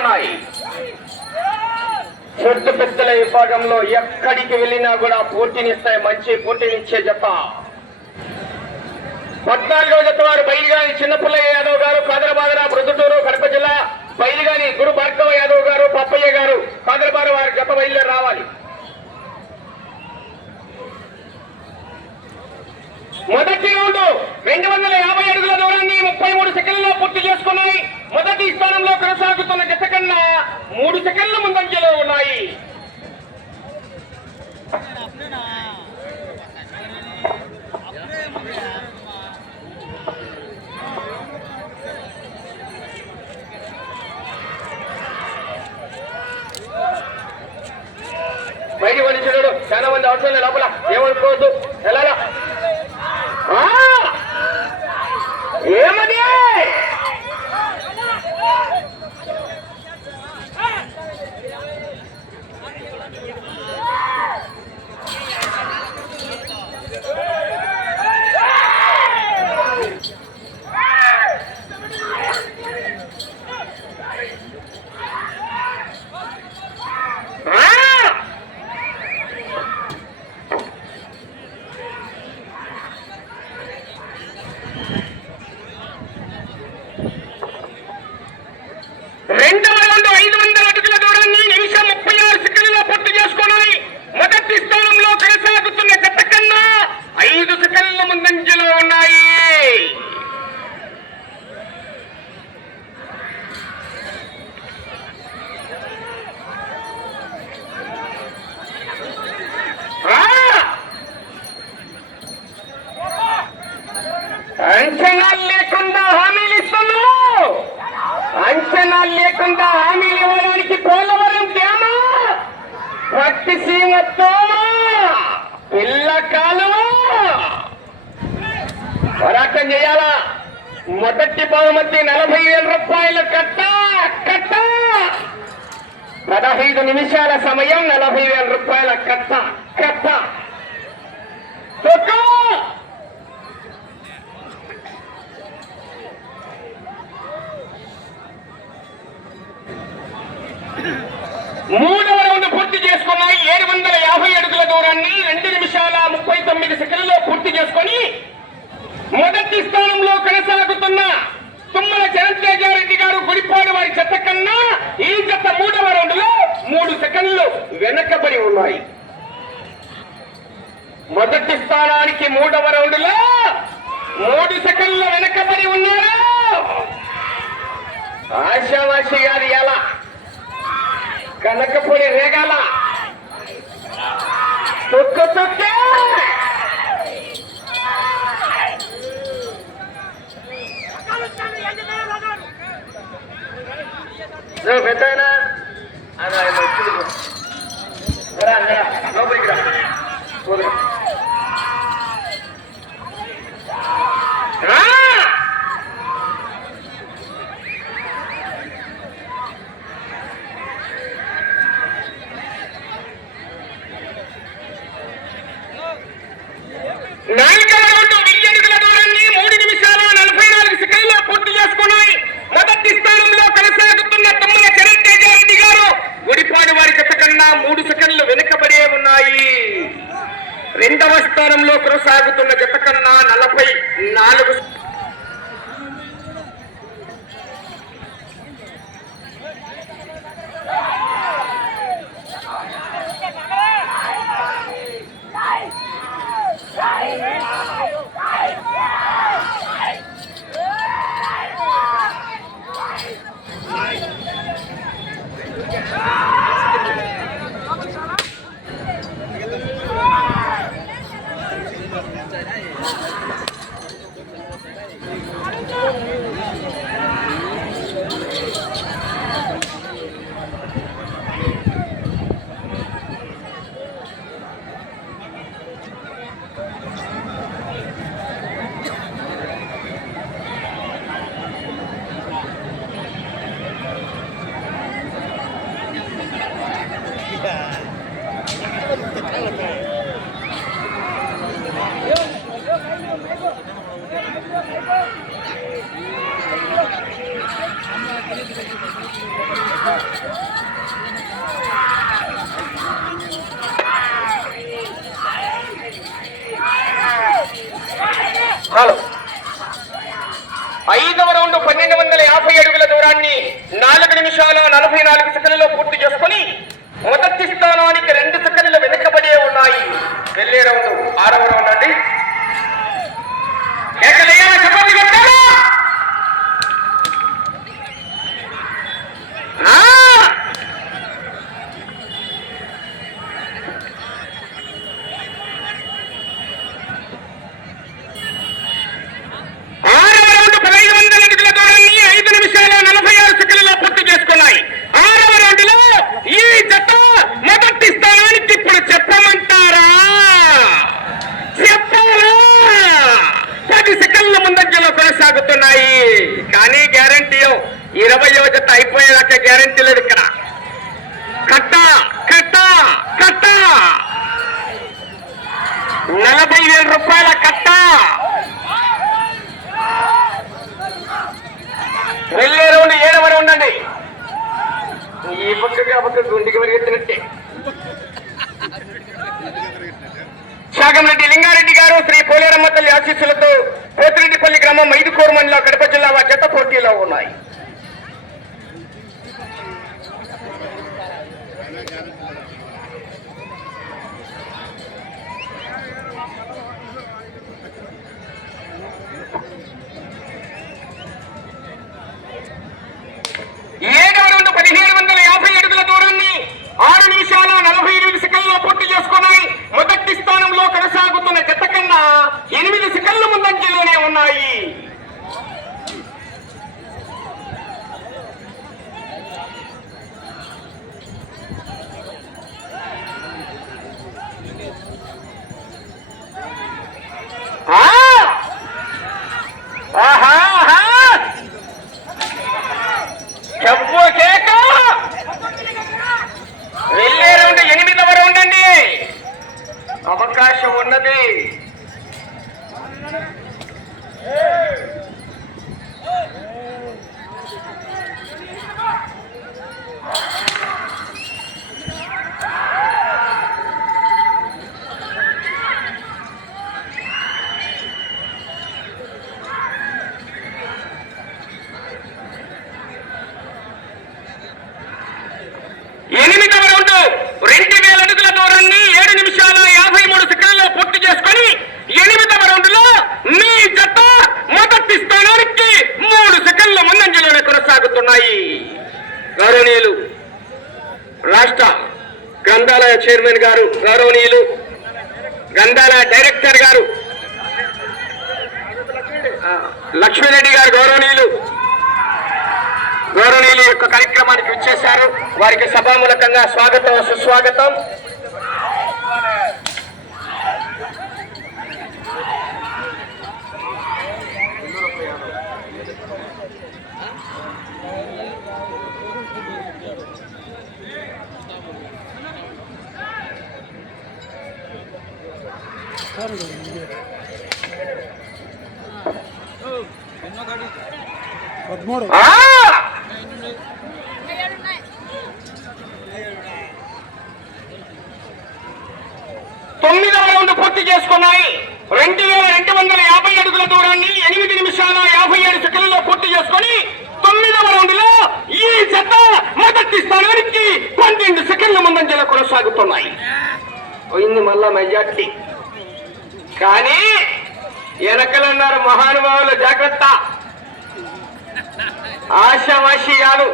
ఉన్నాయి. చెట్టు పెద్దల విభాగంలో ఎక్కడికి వెళ్ళినా కూడా పోటీనిస్తాయి మంచి పోటీనిచ్చే జత. పద్నాలుగో జత వారు బయలుగాని చిన్నపుల్లయ్య యాదవ్ గారు కాదరబాదర ప్రొద్దుటూరు కడప జిల్లా బయలుగాని గురు భార్గవ యాదవ్ గారు పప్పయ్య గారు కాదరబాద వారి జత బయలుదేరి రావాలి. మొదటి రౌండ్ రెండు వందల యాభై అడుగుల దూరాన్ని ముప్పై మూడు సెకండ్లలో పూర్తి చేసుకున్నాయి. మొదటి స్థానంలో కొనసాగుతున్న గత కన్నా మూడు సెకండ్ల ముందంజలో ఉన్నాయి. బయటికి వచ్చి చాలా మంది అవసరం లోపల. ఏమనుకోవద్దు ఎలా ఏమది ఆ! రెండవ రౌండ్ ఐదు వందల అడుగుల దూరాన్ని నిమిషం ముప్పై ఆరు సెకండ్లలో పూర్తి చేసుకున్నాయి మొదటి స్థానంలో కొనసాగుతున్న జత కన్నా ఐదు సెకండ్ల ముందంజలో ఉన్నాయి ఆ! అంచనాలు లేకుండా హామీలు ఇస్తున్నావు అంచనాలు లేకుండా హామీలు ఇవ్వడానికి పోలవరం తేమ భక్తి సీమతో పిల్ల కాలువ పోరాటం చేయాలా మొదటి బహుమతి నలభై వేల రూపాయల. కట్ట కట్ట. పదహైదు నిమిషాల సమయం నలభై వేల రూపాయల కట్ట కట్ట. మూడవ రౌండ్ పూర్తి చేసుకున్నాయి. ఏడు వందల యాభై అడుగుల దూరాన్ని రెండు నిమిషాల ముప్పై తొమ్మిది సెకండ్లలో పూర్తి చేసుకొని మొదటి స్థానంలో కొనసాగుతున్న తుమ్మల చరణ్తేజారెడ్డి గారు గుడిపాడు వారి చెత్త కన్నా ఈ చెత్త మూడవ రౌండ్లో మూడు సెకండ్లు వెనకబడి ఉన్నాయి. మొదటి స్థానానికి మూడవ రౌండ్లో మూడు సెకండ్లు వెనకబడి ఉన్నారు. ఆశావాషి గారు ఎలా కనకపూడి రేగాల. తొక్క తొక్కే! పెద్దయినా అది ఆయన వచ్చింది రా, రా, లోపలికి రా. పోదురా. రా! రెండవ కొనసాగుతున్న జత కన్నా నలభై నాలుగు హలో. ఐదవ రౌండ్ పన్నెండు వందల యాభై అడుగుల దూరాన్ని నాలుగు నిమిషాల నలభై నాలుగు సెకండ్లలో పూర్తి చేసుకుని మొదటి ఇరవయో జత అయిపోయేదాకా గ్యారంటీ లేదు ఇక్కడ. కట్ట కట్ట కట్ట. నలభై వేల రూపాయల కట్ట. వెళ్ళే రౌండ్ ఏడవ రౌండ్ అండి ఈ పక్కకి ఆ పక్క గుండికి పరిగెత్తినట్టే. శాగంరెడ్డి లింగారెడ్డి గారు శ్రీ పోలేరమ్మ తల్లి ఆశీస్సులతో పోతిరెడ్డిపల్లి గ్రామం మైదుకూరు మండలం కడప జిల్లా జత పోటీలో ఉన్నాయి ఏడవ రౌండ్ పదిహేడు వందల యాభై అడుగుల దూరాన్ని ఆరు నిమిషాల నలభై ఎనిమిది సెకండ్లో పూర్తి చేసుకున్నాయి మొదటి స్థానంలో కొనసాగుతున్న జత కన్నా ఎనిమిది సెకండ్ల ముందంజలోనే ఉన్నాయి ఆ! ఆహా ఆహా! చెప్పు కేక వెళ్ళే రౌండ్ ఎనిమిదవ రౌండ్ అండి అవకాశం ఉన్నది ఎనిమిదవ రౌండ్ రెండు వేల అడుగుల దూరాన్ని ఏడు నిమిషాల యాభై మూడు సెకండ్లలో పూర్తి చేసుకొని ఎనిమిదవ రౌండ్లో మీ జత మొదటి స్థానానికి మూడు సెకండ్ల ముందంజలోనే కొనసాగుతున్నాయి గౌరవనీయులు రాష్ట్ర గ్రంథాలయ చైర్మన్ గారు గౌరవనీయులు గంధాల డైరెక్టర్ గారు లక్ష్మీరెడ్డి గారు గౌరవనీయులు గౌరవనీయులు యొక్క కార్యక్రమానికి విచ్చేశారు. వారికి సభామూలకంగా స్వాగతం సుస్వాగతం. Ah! తొమ్మిదవ రౌండ్ పూర్తి చేసుకున్నాయి. రెండు వేల రెండు వందల యాభై అడుగుల దూరాన్ని ఎనిమిది నిమిషాల యాభై ఏడు సెకండ్లలో పూర్తి చేసుకొని తొమ్మిదవ రౌండ్లో ఈ జత మొదటి స్థానానికి పన్నెండు సెకండ్ల ముందంజలో కొనసాగుతున్నాయి. పోయింది మళ్ళా మెజార్టీ. కానీ వెనకలన్నారు మహానుభావులు జాగ్రత్త. ఆశవశయాలు.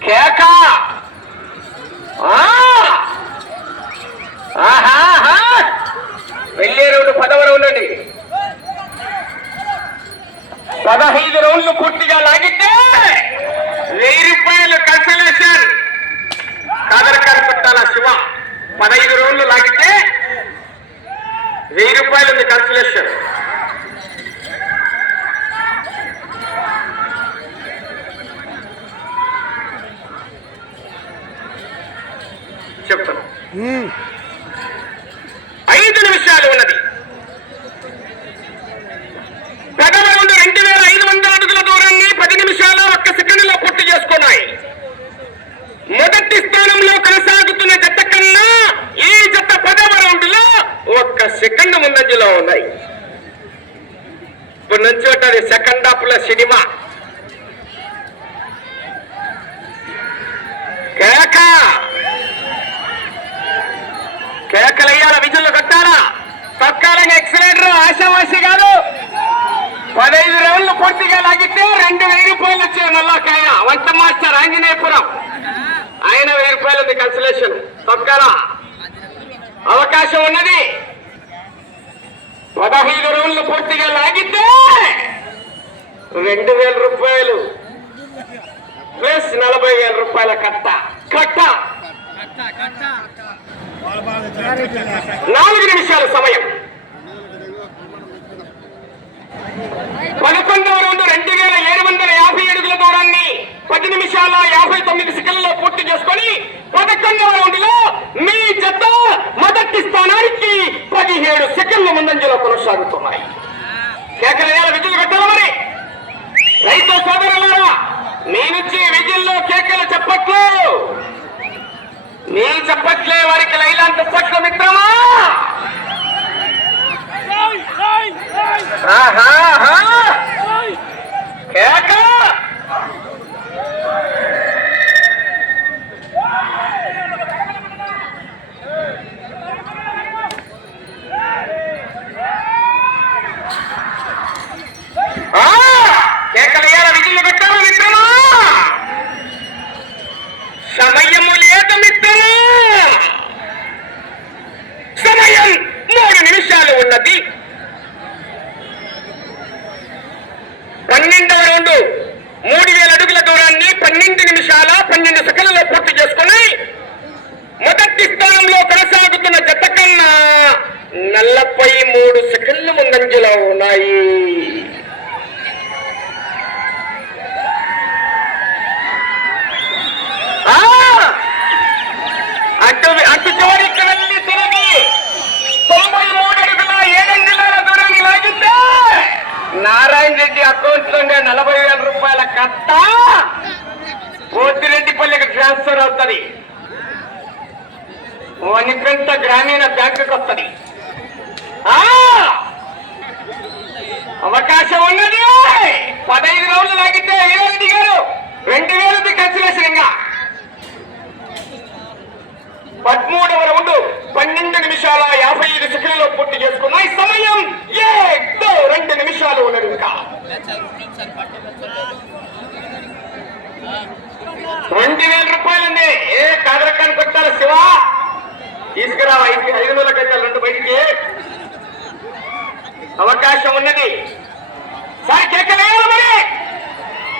కేక! ఆ! వెళ్ళే రౌండ్ పదవ రౌండ్ అండి పదహైదు రౌండ్లు పూర్తిగా లాగితే వెయ్యి రూపాయలు కన్సలేషన్ కాదరకారు పెట్టాల శివ. పదహైదు రౌండ్లు లాగితే వెయ్యి రూపాయలు ఉంది కన్సలేషన్. 嗯。మళ్ళా కాయ వంట మాస్టర్ ఆంజనేయపురం. ఆయన వెయ్యి రూపాయలు కన్సలేషన్ తత్కాల అవకాశం ఉన్నది. పదహైదు రౌండ్లు పూర్తిగా లాగితే రెండు వేల రూపాయలు. ప్లస్ నలభై వేల రూపాయల కట్ట కట్ట. నాలుగు నిమిషాల సమయం. పదకొండు రెండు రెండు వేల ఏడు వందల యాభై అడుగుల దూరాన్ని పది నిమిషాల యాభై తొమ్మిది సెకండ్లలో పూర్తి చేసుకొని పదకొండవ రౌండ్లో మీ జత మొదటి స్థానానికి పదిహేడు సెకండ్ల ముందంజలో కొనసాగుతున్నాయి. కేకలయాల విధులు కట్టాలి మరి. రైతు సోదరులారా మీ నుంచి విధుల్లో కేకలు చెప్పట్లు. నేను చెప్పట్లే వారికి లైలాంత పట్ల మిత్రమా? ఆహా, కేక ఆ, కేకలయ్యాల విధులు పెట్టాలి మిత్రమా సమయము లేదు మిత్రమా సమయం మూడు నిమిషాలు ఉన్నది పన్నెండవ రౌండ్ మూడు వేల అడుగుల దూరాన్ని పన్నెండు నిమిషాల పన్నెండు సెకండ్లలో పూర్తి చేసుకుని మొదటి స్థానంలో కొనసాగుతున్న జత కన్నా నలభై మూడు సెకండ్లు ముందంజలో ఉన్నాయి ఆ! అటు అటు చివరికి వెళ్ళి తిరిగి తొంభై మూడు అడుగుల ఏడంగుల దూరాన్ని లాగితే నారాయణ రెడ్డి అకౌంట్లోనే నలభై వేల రూపాయల కట్ట పోతిరెడ్డిపల్లికి ట్రాన్స్ఫర్ గ్రామీణ బ్యాంకుకి వస్తుంది. ఆ! అవకాశం ఉన్నది. పదహైదు రోజులు లాగితే వేలు దిగారు రెండు వేలది కన్సిలేషన్ ఇంకా. పదమూడవ రౌండ్ పన్నెండు నిమిషాల యాభై ఐదు సెకండ్లో పూర్తి చేసుకున్నాయి సమయం ఏదో రెండు నిమిషాలు ఉన్నది ఇంకా. రెండు వేల రూపాయలు ఉంది ఏ కదరకానికి కొట్టాలి శివ? తీసుకురా ఐదు ఐదు వేల కట్టాలి రెండు బయటికి. అవకాశం ఉన్నది. సార్ కేకలే మరి.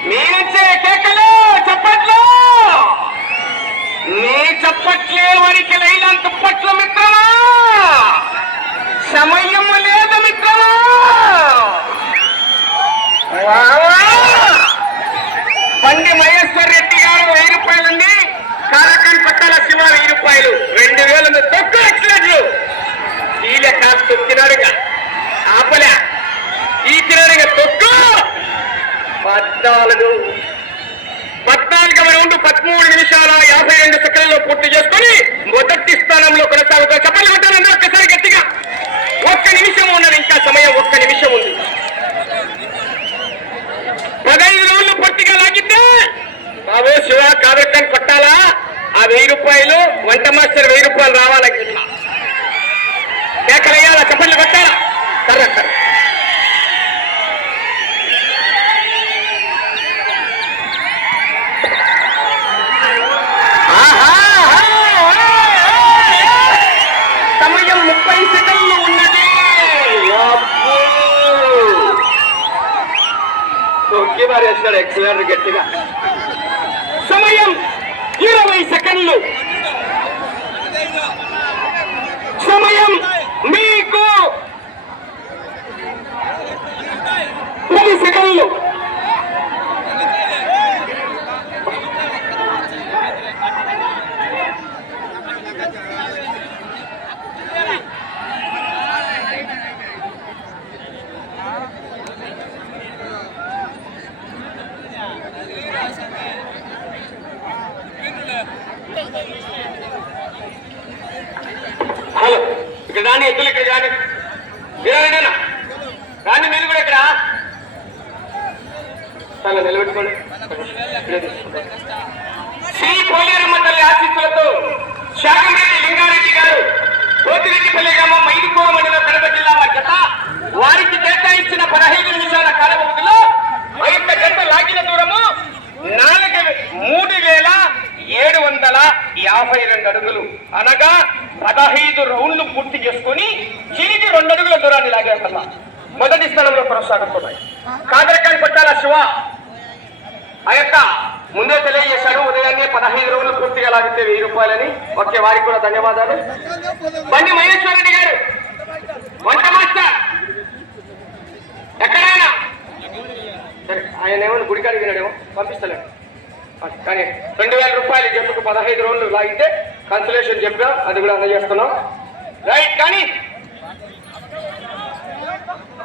మీ నుంచే కేకలు చప్పట్లు. నీ చప్పట్లే వారికి లైలంత పట్ల మిత్రమా? సమయం లేదు మిత్రమా? పండి మహేశ్వర్ రెడ్డి గారు వెయ్యి రూపాయలుంది కారకాన్ పట్టాల శివ వెయ్యి రూపాయలు. రెండు వేలు ఉంది. తొక్కు ఎక్సలెంట్లు ఈ లెక్క తొక్కినాడుగా ఆపలే ఈ తినాడుగా తొక్కు పద్నాలుగు పద్నాలుగవ రౌండ్ పదమూడు నిమిషాల యాభై రెండు సెకండ్లలో పూర్తి చేసుకొని మొదటి స్థానంలో కొనసాగుతారు చెప్పలు కొట్టాలంటే ఒక్కసారి గట్టిగా ఒక్క నిమిషం ఉన్నది ఇంకా సమయం ఒక్క నిమిషం ఉంది పదహైదు రోజులు పూర్తిగా లాగితే బాబు శివ కాదక్కని కొట్టాలా ఆ వెయ్యి రూపాయలు వంట మాస్టర్ వెయ్యి రూపాయలు రావాలి ఇట్లా కేకలయ్యాలా చెప్పలు కొట్టాలా సరే సరే సమయం ముప్పై సెకండ్లు ఉన్నది అబ్బో! తొక్కి మరి వేస్తాడు ఎక్సలెంట్ గట్టిగా సమయం ఇరవై సెకండ్లు సమయం మీకు పది సెకండ్లు హలో ఇక్కడ రాని ఎద్దులు రాని మీరు కూడా ఇక్కడ. చాలా నిలబెట్టుకోండి. శ్రీ పోలేరమ్మ తల్లి ఆశీస్సులతో శాకంరెడ్డి లింగారెడ్డి గారు కోతిరెడ్డిపల్లి గ్రామం మైదుకూర మండలం కడప జిల్లా మధ్యత వారికి కేటాయించిన పదహైదు నిమిషాల కాల వ్యవధిలో వైద్య గంట లాగిన దూరము నాలుగు మూడు వేల ఏడు వందల యాభై రెండు అడుగులు. అనగా పదహైదు రౌండ్లు పూర్తి చేసుకొని చిరిగి రెండు అడుగుల దూరాన్ని లాగే వల్ల మొదటి స్థానంలో కొనసాగుతున్నాయి కాదరకాయ పట్టాల శివ. ఆ యొక్క ముందే తెలియజేశాడు ఉదయాన్నే పదహైదు రోజులు పూర్తిగా లాగితే వెయ్యి రూపాయలని. ఓకే వారికి కూడా ధన్యవాదాలు. బండి మహేశ్వర రెడ్డి గారు. వంట మాస్టర్. ఎక్కడైనా? సరే ఆయన ఏమైనా గుడికి అడిగినాడేమో పంపిస్తలేడు. కానీ రెండు వేల రూపాయలు జట్టుకు పదహైదు రోజులు లాగితే కన్సలేషన్ చెప్పా అది కూడా అందజేస్తున్నాం. రైట్ కానీ